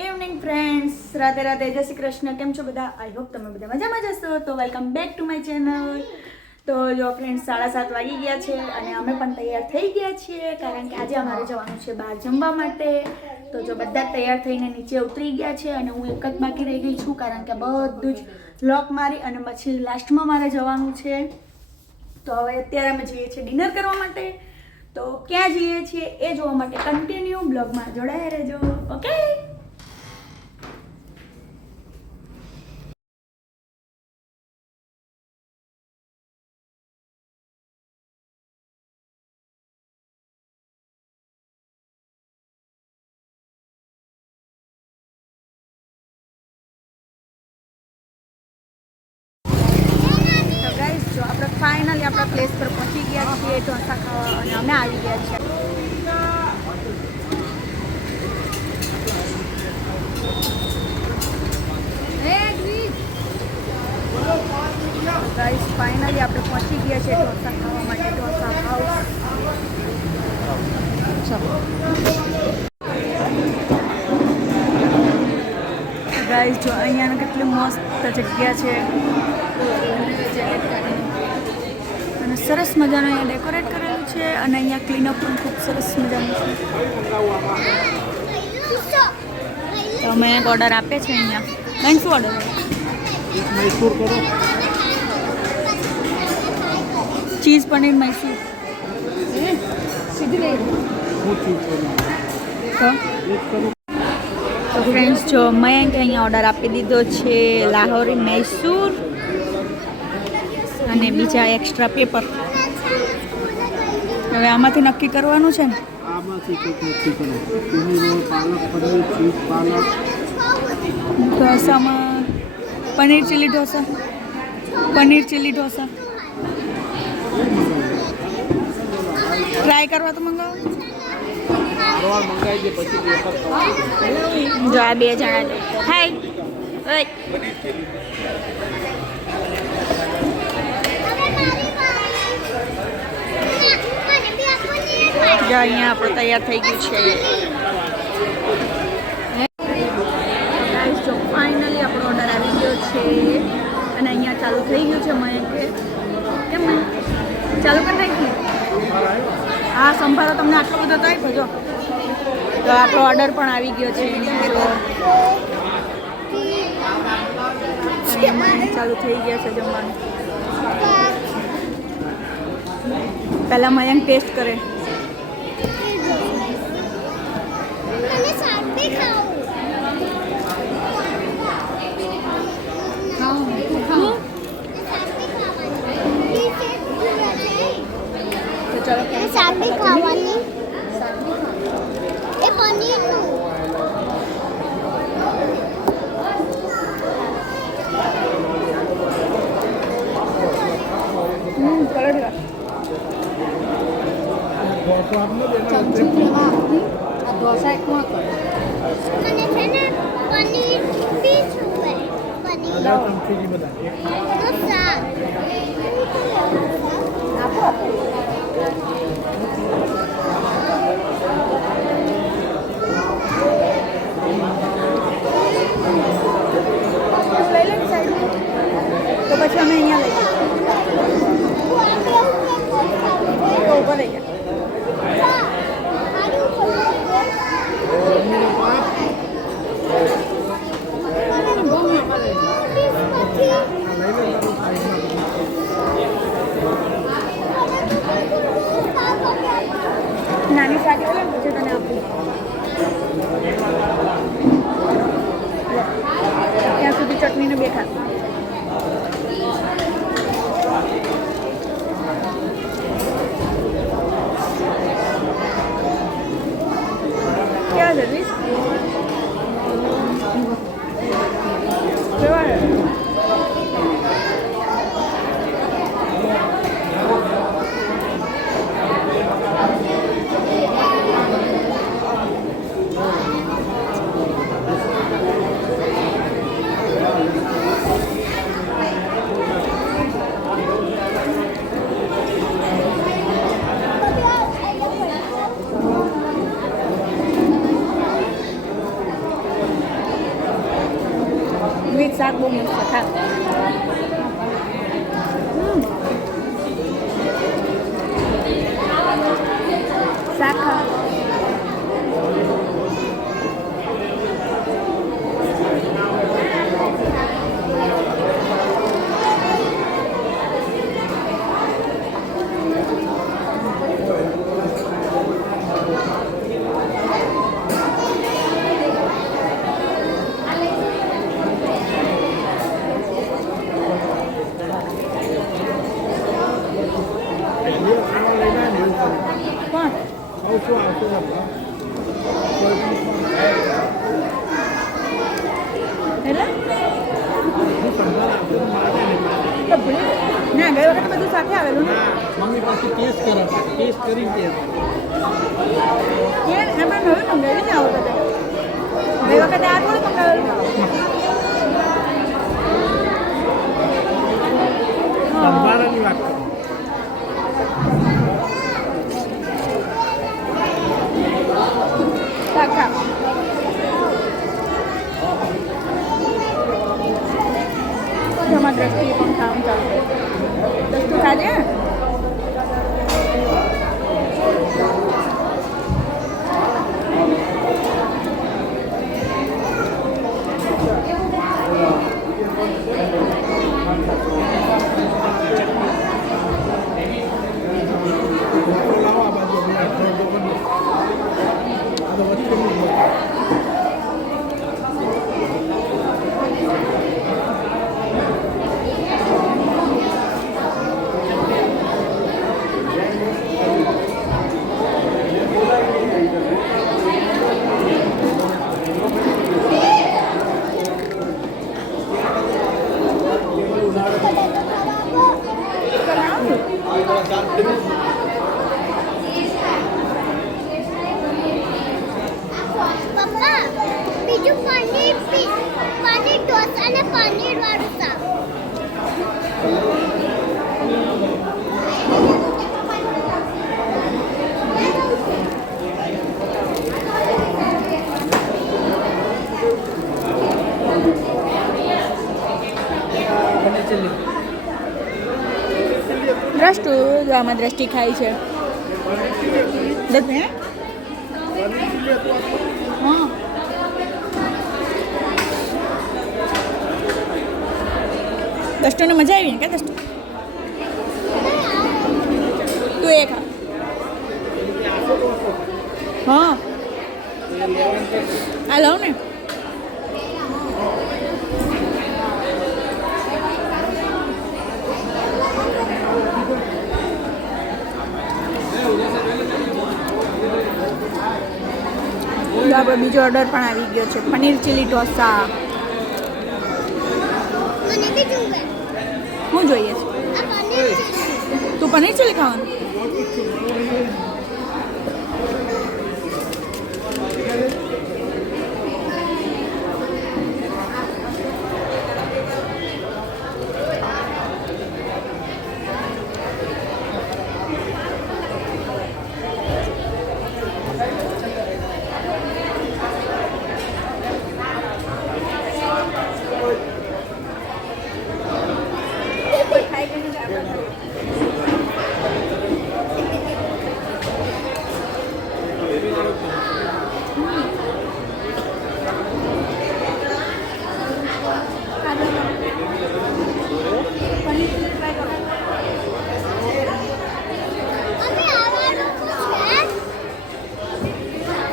Evening friends, Radhe Radhe, જય શ્રી કૃષ્ણ. કેમ છો બધા? આઈ હોપ તમે બધા મજામાં જશો. તો welcome back to my channel. તો જો ફ્રેન્ડ્સ 7:30 વાગી ગયા છે અને અમે પણ તૈયાર થઈ ગયા છીએ, કારણ કે આજે અમારે જવાનું છે બહાર જમવા માટે. તો જો બધા તૈયાર થઈને નીચે ઉતરી ગયા છે અને હું એક જ બાકી રહી ગઈ છું, કારણ કે બધું જ લોક મારી અને પછી લાસ્ટમાં મારે જવાનું છે. તો હવે અત્યારે અમે જઈએ છીએ ડિનર કરવા માટે. તો ક્યાં જઈએ છીએ એ જોવા માટે કન્ટિન્યુ બ્લોગમાં જોડાયા રહેજો. ઓકે. જો આપણે ફાઇનલી આપણા પ્લેસ પર પહોંચી ગયા છીએ ઢોસા ખાવા, અને અમે આવી ગયા છીએ. ગાઈસ ફાઇનલી આપણે પહોંચી ગયા છીએ ઢોસા ખાવા માટે, ઢોસા હાઉસ. ગાઈસ જો અહીંયાનું કેટલી મસ્ત જગ્યા છે અને સરસ મજાનું અહીંયા ડેકોરેટ કરેલું છે, અને અહીંયા ક્લીનઅપ પણ ખૂબ સરસ મજાનું છે. તો અમે એક ઓર્ડર આપે છે અહીંયા. મેં શું ઓર્ડર મૈસૂર કરો, ચીઝ પનીર મૈસૂર. સીધી તો ફ્રેન્ડ્સ જો મયંક અહીંયા ઓર્ડર આપી દીધો છે લાહોરી મૈસૂર અને બીજા એક્સ્ટ્રા પેપર. હવે આમાંથી નક્કી કરવાનું છે ને. આમાંથી કંઈક નક્કી કરો. ચીની રોલ, પાલક પનીર, ચીઝ પાલક. ઢોસામાં paneer chilli dosa, paneer chilli dosa try કરવા તો મંગાવો. વારવાર મંગાવી દે પછી પેપર જો આ બે જણા છે. હાય ઓય જો અહીંયા આપણે તૈયાર થઈ ગયું છે. જો ફાઇનલી આપણો ઓર્ડર આવી ગયો છે અને અહીંયા ચાલુ થઈ ગયું છે. મયંકે કેમ ચાલુ કરી નાખી? હા, સંભાળો તમને આટલો બધો તો આપ્યો. જો તો આપણો ઓર્ડર પણ આવી ગયો છે. ચાલુ થઈ ગયા છે જમવાનું. પહેલાં મયંક ટેસ્ટ કરે. સાદી ખાવાની એ પનીરનું ઢોસા એકમાં મને છે ને પનીર બી છુએ પનીર ઢોસા તો પછી અમે અહીંયા લઈએ. તો ઉભા રહી ગયા. શાક બહુ મસ્ત ખા શાક ખા ખાવા લઈને ને એવું કરે. કોણ આવશું આવશું એટલે હું સંભાળ આપું મારે ને મારે. તો ભૂલી ના ગઈ વખતે બધું સાથે આવેલું ને ના મમ્મી પાસે ટેસ્ટ કરે ટેસ્ટ કરી દે એ એમાં નવી મંગાવી ને આ વખતે ગઈ વખતે આ થોડું મંગાવેલું સંભાળાની વાત કરો. શાક ખા તમારા દ્રષ્ટિએ પણ કામ ચાલુ દસ્તુ ખાજે લાવો આ બાજુ આપણે આ થોડો કરી દો. આ તો વચ્ચેનું જ હોય. પપ્પા બીજું પનીર ઢોસા અને પનીર વાળું શાક પનીર ચીલી દ્રષ્ટુ જો આમાં દ્રષ્ટિ ખાય છે દસ હે હા દસ્તુને મજા આવી ને કે દસ્તુ તું એ ખા હા આ લઉં ને તો આપણો બીજો ઓર્ડર પણ આવી ગયો છે પનીર ચીલી ઢોસા મને બી જોવે શું જોઈએ છે આ પનીર ચીલી તું પનીર ચીલી ખાવાનું મમ્મી આ વાળું શું છે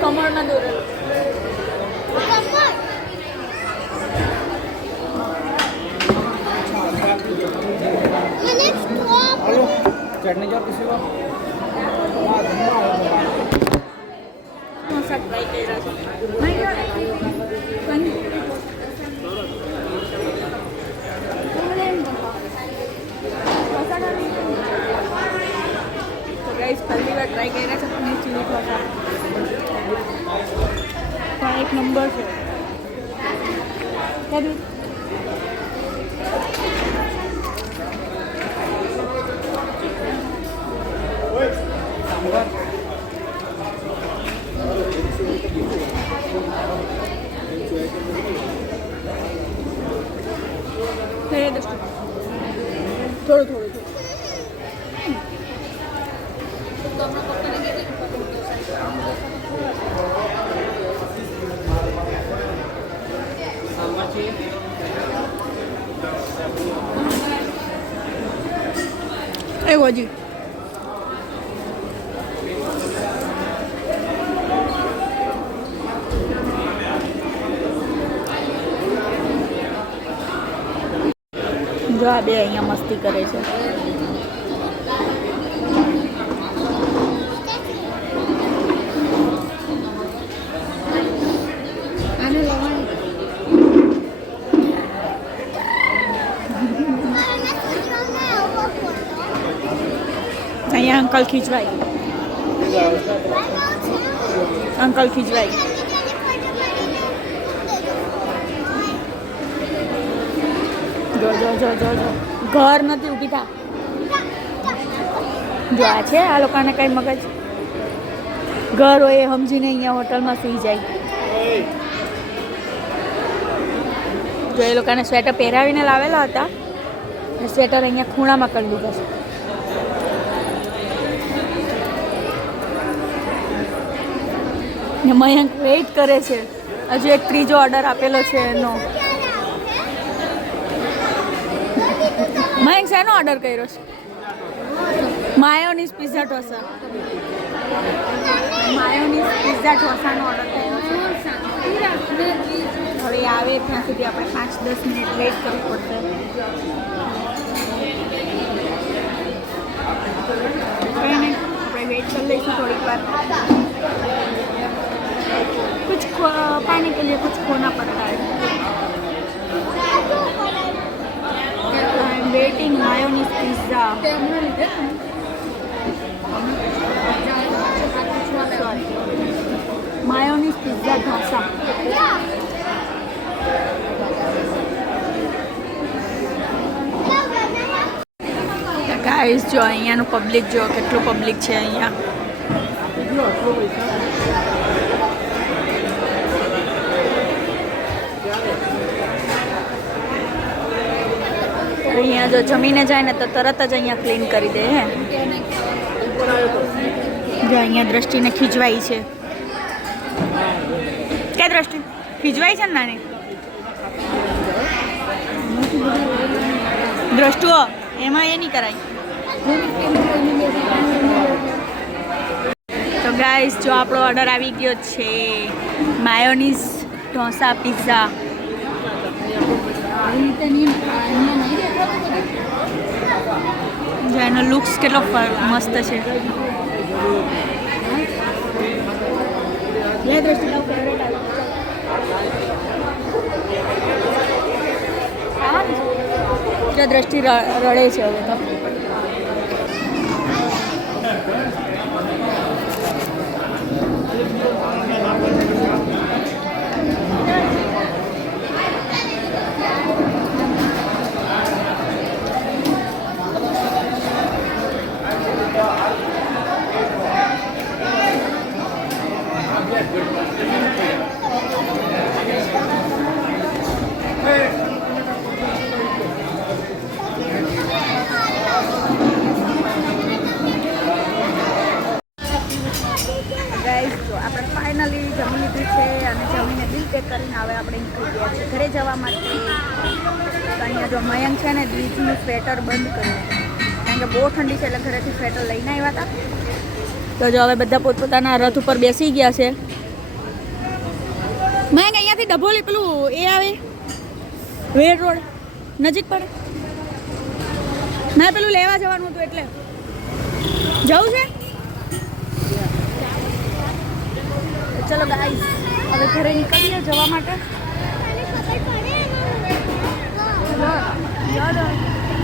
કમળના દોરેલું કમળ મને સ્ટોપ हेलो चटनी चाट किसी का મસાજ ટ્રાય કર્યા છે પનીર તો ગાઈસ પહેલી વાર ટ્રાય કર્યા છે પનીર ચીલી ઢોસા પણ એક નંબર છે કદું હે દોસ્તો થોડું થોડું એવું હજી જો આ બે અહીંયા મસ્તી કરે છે અહીંયા અંકલ ખીચવાય અંકલ ખીચવાય જો જો જો જો જો ઘર નથી ઊભી થા જો આ છે આ લોકોને કઈ મગજ ઘર હોય એ સમજીને અહીંયા હોટલમાં સુઈ જાય જો એ લોકોને સ્વેટર પહેરાવીને લાવેલા હતા ને સ્વેટર અહીંયા ખૂણામાં કરી દીધા છે ને મયંક વેઇટ કરે છે હજુ એક ત્રીજો ઓર્ડર આપેલો છે એનો મયંક શેનો ઓર્ડર કર્યો છે mayonnaise pizza dosa mayonnaise pizza ઢોસાનો ઓર્ડર કર્યો છે હવે આવે ત્યાં સુધી આપણે 5-10 મિનિટ વેઇટ કરવું પડશે કંઈ નહીં આપણે વેઇટ કરી લઈશું થોડીક વાર कुछ पाने के लिए कुछ खोना पड़ता है I am waiting mayonnaise pizza mayonnaise pizza dosa guys જો અહીંયાનું પબ્લિક જો કેટલું પબ્લિક છે અહીંયા અહીંયા જો જમીને જાય ને તો તરત જ અહીંયા ક્લીન કરી દે હે જો અહીંયા દ્રષ્ટિને ખીજવાઈ છે કે દ્રષ્ટિ ખીજવાઈ છે ને નાની દ્રષ્ટુઓ એમાં એ નહીં કરાય તો ગાઈસ જો આપણો ઓર્ડર આવી ગયો છે માયોનીઝ ઢોસા પિઝા જો એનો લુક્સ કેટલો મસ્ત છે જો દ્રષ્ટિ રડે છે હવે તો આપણે ફાઇનલી જમી લીધું છે અને જમીને બિલ પે કરીને હવે આપણે નીકળી ગયા છીએ ઘરે જવા માટે અહીંયા જો મયંક છે ને દ્વિજનું સ્વેટર બંધ કર્યું કારણ કે બહુ ઠંડી છે એટલે ઘરેથી સ્વેટર લઈને આવ્યા હતા તો જો હવે બધા પોતપોતાના રથ ઉપર બેસી ગયા છે મયંક અહીંયાથી ડભોલી પેલું એ આવે વેડ રોડ નજીક પડે ના પેલું લેવા જવાનું હતું એટલે જવું છે ચલો ગાઈસ હવે ઘરે નીકળીએ જવા માટે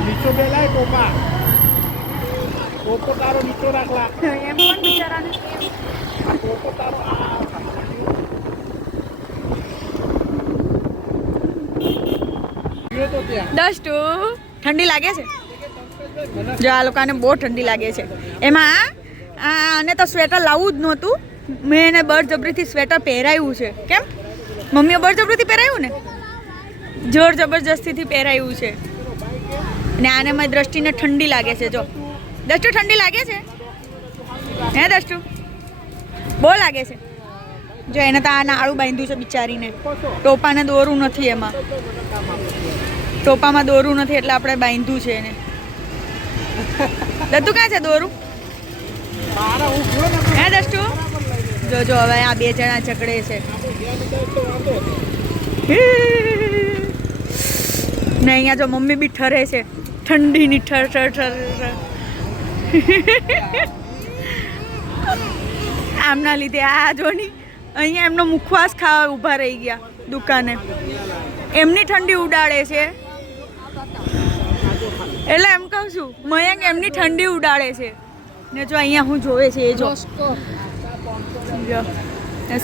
નીચો બેલાય કોપા કોપો તારો નીચો રાખલા એમ પણ બિચારાને કોપો તારો તો ત્યાં દસ્ટુ ઠંડી લાગે છે જો આ લોકોને બહુ ઠંડી લાગે છે એમાં આને તો સ્વેટર લાવવું જ નહોતું મેં એને બળજબરીથી સ્વેટર પહેરાવ્યું છે કેમ મમ્મીએ બળજબરીથી પહેરાવ્યું ને જોર જબરજસ્તીથી પહેરાવ્યું છે અને આને મારી દ્રષ્ટિને ઠંડી લાગે છે. જો દસ્ટુ ઠંડી લાગે છે હે દસ્ટુ? બહુ લાગે છે. જો એને તો આ નાળું બાંધ્યું છે બિચારીને. ટોપાને દોરું નથી એમાં. ટોપામાં દોરું નથી એટલે આપણે બાંધ્યું છે એને. દત્તુ ક્યાં છે દોરું? હે દસ્ટુ? જો જો હવે આ બે જણા ઝઘડે છે. ને અહીંયા જો મમ્મી બી ઠરે છે ઠંડીની ઠર ઠર ઠર. આમના લીધે આ જોની અહીંયા એમનો મુખવાસ ખાવા ઊભા રહી ગયા દુકાને. એમની ઠંડી ઉડાડે છે એટલે એમ કહું છું મયંક એમની ઠંડી ઉડાડે છે. ને જો અહીંયા હું જોવે છે એ જો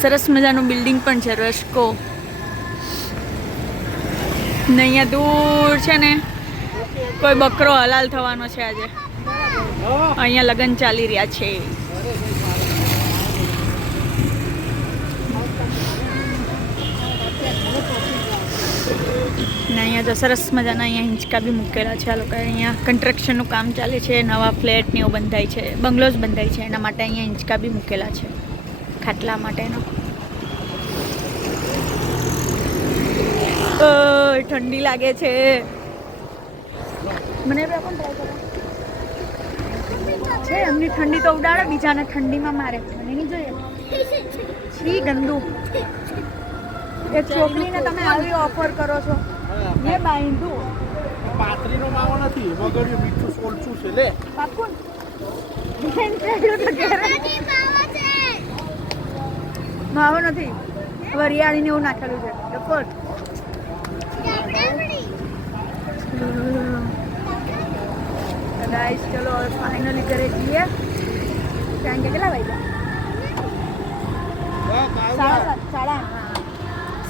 સરસ મજાનું બિલ્ડિંગ પણ છે રસ્કો. ને અહીંયા દૂર છે ને કોઈ બકરો હલાલ થવાનો છે આજે. અહીંયા લગ્ન ચાલી રહ્યા છે. ને અહીંયા જો સરસ મજાના અહીંયા હિંચકા બી મૂકેલા છે. આ લોકો અહીંયા કન્સ્ટ્રક્શનનું કામ ચાલે છે. નવા ફ્લેટ ને એવું બંધાય છે, બંગલોઝ બંધાય છે. એના માટે અહીંયા હિંચકા બી મૂકેલા છે ખાટલા માટેનો. ઠંડી લાગે છે મને. પણ ટ્રાય કરો છે એમની ઠંડી તો ઉડાડે, બીજાને ઠંડીમાં મારે. મને નહીં જોઈએ. છી ગંદુ. એક છોકરીને તમે આવી ઓફર કરો છો. મેં બાંધ્યું. પાતરીનો માવો નથી, વગડ્યું મીઠું સોલચું છે. લે પાકું માવો નથી, વરિયાળીને એવું નાખેલું છે. ડફર. ગાઈસ ચલો હવે ફાઇનલી ઘરે જઈએ. કારણ કે કેટલા વાગ્યા?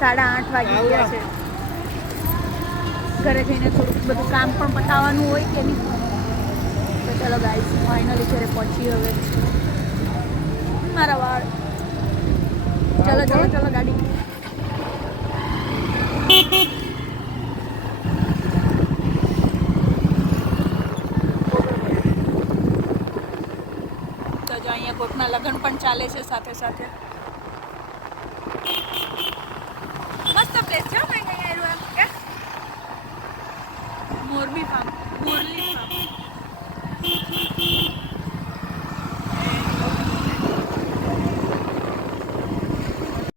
7:30 વાગી ગયા છે. ઘરે જઈને થોડુંક બધું કામ પણ પતાવવાનું હોય કે નહીં. તો ચલો ગાઈસ ફાઇનલી ઘરે પહોંચી હવે. મારા વાળ. ચલો ચલો ચલો ગાડી. તો જો અહીંયા કોકના લગ્ન પણ ચાલે છે સાથે સાથે.